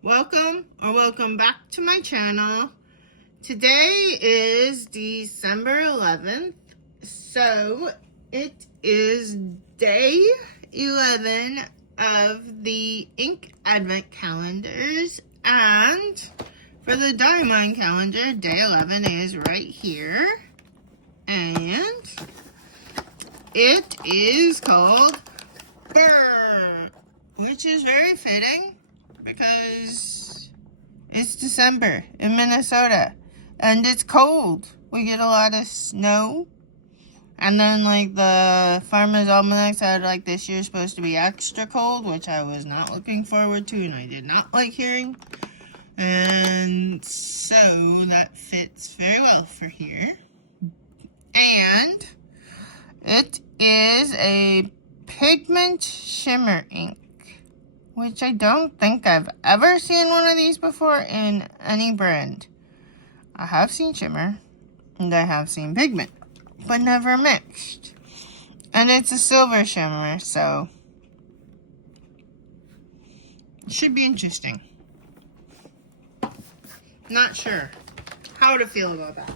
Welcome back to my channel. Today is December 11th, so it is day 11 of the Ink Advent calendars, and for the Diamond calendar, day 11 is right here, and it is called Burr, which is very fitting because it's December in Minnesota and it's cold. We get a lot of snow, and then like the Farmer's Almanac said like this year's supposed to be extra cold, which I was not looking forward to and I did not like hearing, and so that fits very well for here. And it is a pigment shimmer ink, which I don't think I've ever seen one of these before in any brand. I have seen shimmer, and I have seen pigment, but never mixed. And it's a silver shimmer, so it should be interesting. Not sure how to feel about that.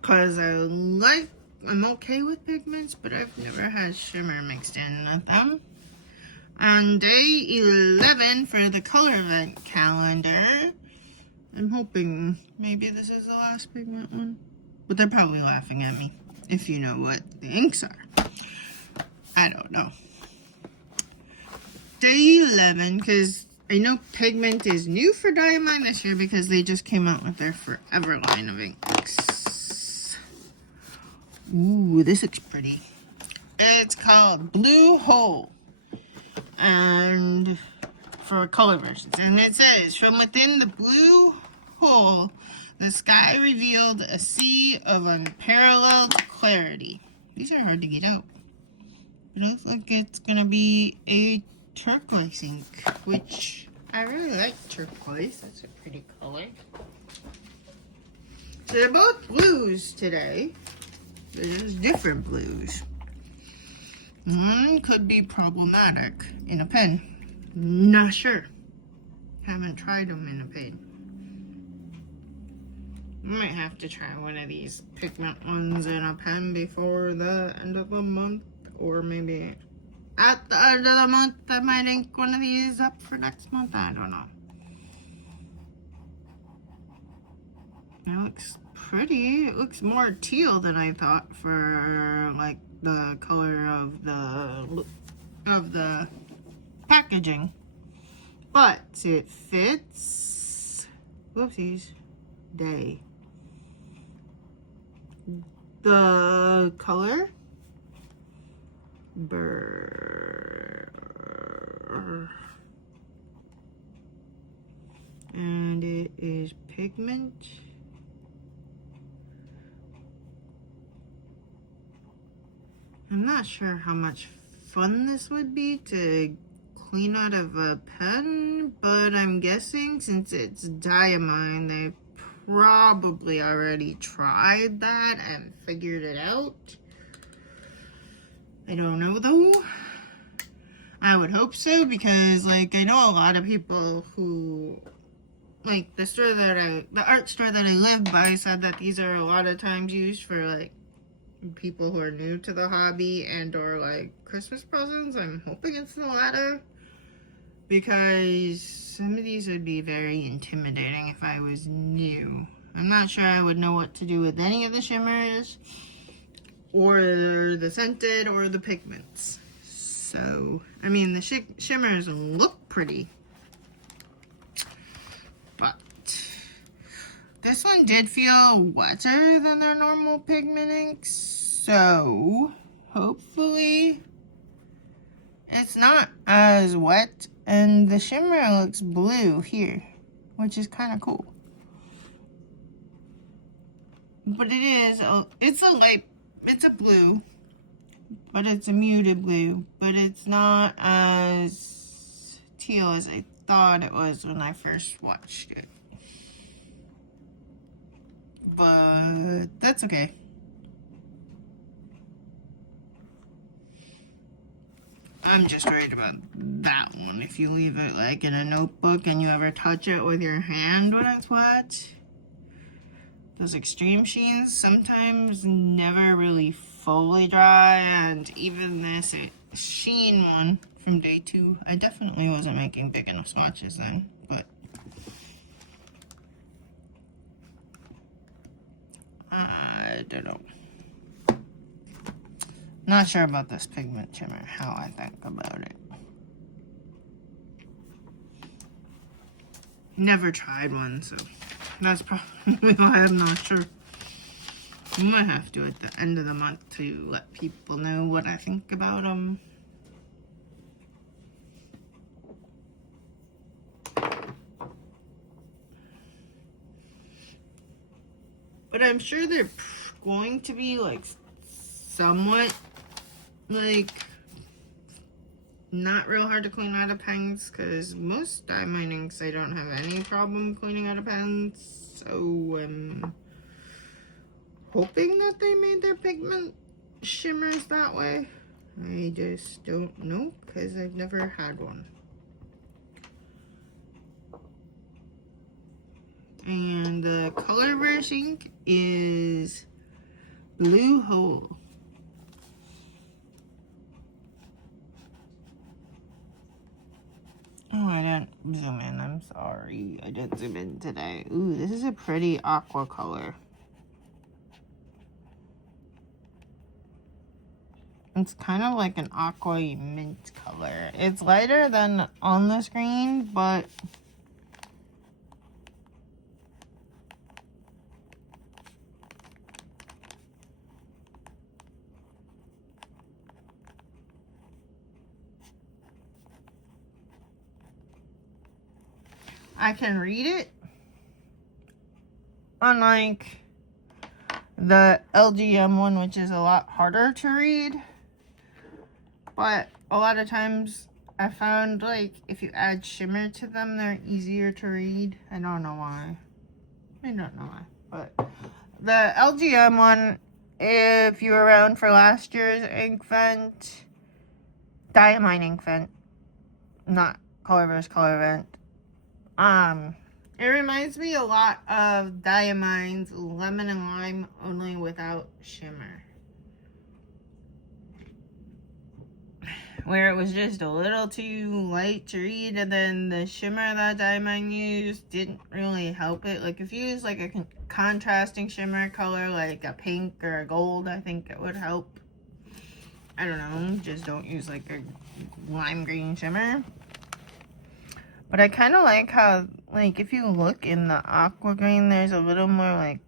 Because I'm okay with pigments, but I've never had shimmer mixed in with them. On day 11 for the color event calendar, I'm hoping maybe this is the last pigment one, but they're probably laughing at me if you know what the inks are. I don't know. Day 11, because I know pigment is new for Diamond this year because they just came out with their Forever line of inks. Ooh, this looks pretty. It's called Blue Hole, and for color versions, and it says, from within the blue hole, the sky revealed a sea of unparalleled clarity. These are hard to get out. It looks like it's gonna be a turquoise ink, which I really like turquoise. That's a pretty color. So they're both blues today. They're just different blues. One could be problematic in a pen. Not sure. Haven't tried them in a pen. Might have to try one of these pigment ones in a pen before the end of the month, or maybe at the end of the month I might ink one of these up for next month. I don't know. It looks pretty. It looks more teal than I thought for like the color of the packaging, but it fits. Whoopsies. Day. The color Burr, and it is pigment. I'm not sure how much fun this would be to clean out of a pen, but I'm guessing since it's Diamond, they probably already tried that and figured it out. I don't know though. I would hope so, because like I know a lot of people who like the art store that I live by said that these are a lot of times used for like people who are new to the hobby and or like Christmas presents. I'm hoping it's the latter, because some of these would be very intimidating if I was new. I'm not sure I would know what to do with any of the shimmers or the scented or the pigments. So, I mean, the shimmers look pretty, but this one did feel wetter than their normal pigment inks, so hopefully it's not as wet, and the shimmer looks blue here, which is kind of cool. But it's a blue, but it's a muted blue, but it's not as teal as I thought it was when I first watched it. But that's okay. I'm just worried about that one. If you leave it like in a notebook and you ever touch it with your hand when it's wet, those extreme sheens sometimes never really fully dry, and even this sheen one from day 2, I definitely wasn't making big enough swatches then, but I don't know. Not sure about this pigment shimmer, how I think about it. Never tried one, so that's probably why I'm not sure. I might have to at the end of the month to let people know what I think about them. But I'm sure they're going to be like somewhat like not real hard to clean out of pens, because most dye minings I don't have any problem cleaning out of pens, so I'm hoping that they made their pigment shimmers that way. I just don't know, because I've never had one. And the color brush ink is Blue Hole. Oh, I didn't zoom in. I'm sorry. I didn't zoom in today. Ooh, this is a pretty aqua color. It's kind of like an aqua mint color. It's lighter than on the screen, but I can read it, unlike the LGM one, which is a lot harder to read. But a lot of times I found, like, if you add shimmer to them, they're easier to read. I don't know why. I don't know why. But the LGM one, if you were around for last year's ink vent, Diamine ink vent, not Colorverse color vent, it reminds me a lot of Diamine's Lemon and Lime, only without shimmer. Where it was just a little too light to read, and then the shimmer that Diamine used didn't really help it. Like, if you use like a contrasting shimmer color, like a pink or a gold, I think it would help. I don't know, just don't use like a lime green shimmer. But I kind of like how, like, if you look in the aqua green, there's a little more like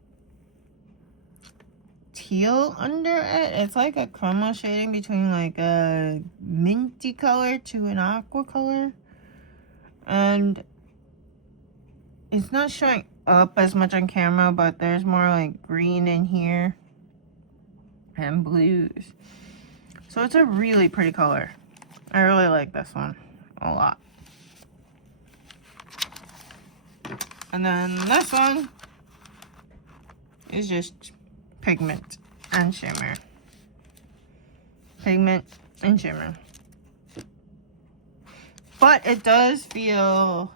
teal under it. It's like a chroma shading between like a minty color to an aqua color, and it's not showing up as much on camera, but there's more like green in here and blues, so it's a really pretty color. I really like this one a lot. And then this one is just pigment and shimmer. Pigment and shimmer. But it does feel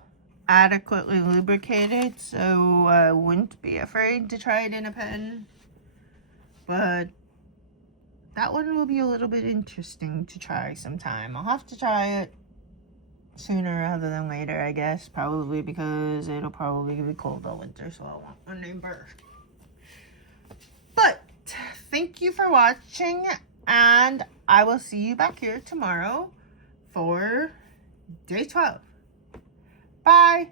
adequately lubricated, so I wouldn't be afraid to try it in a pen. But that one will be a little bit interesting to try sometime. I'll have to try it sooner rather than later, I guess. Probably because it'll probably be cold all winter, so I want one in burst. But thank you for watching, and I will see you back here tomorrow for day 12. Bye.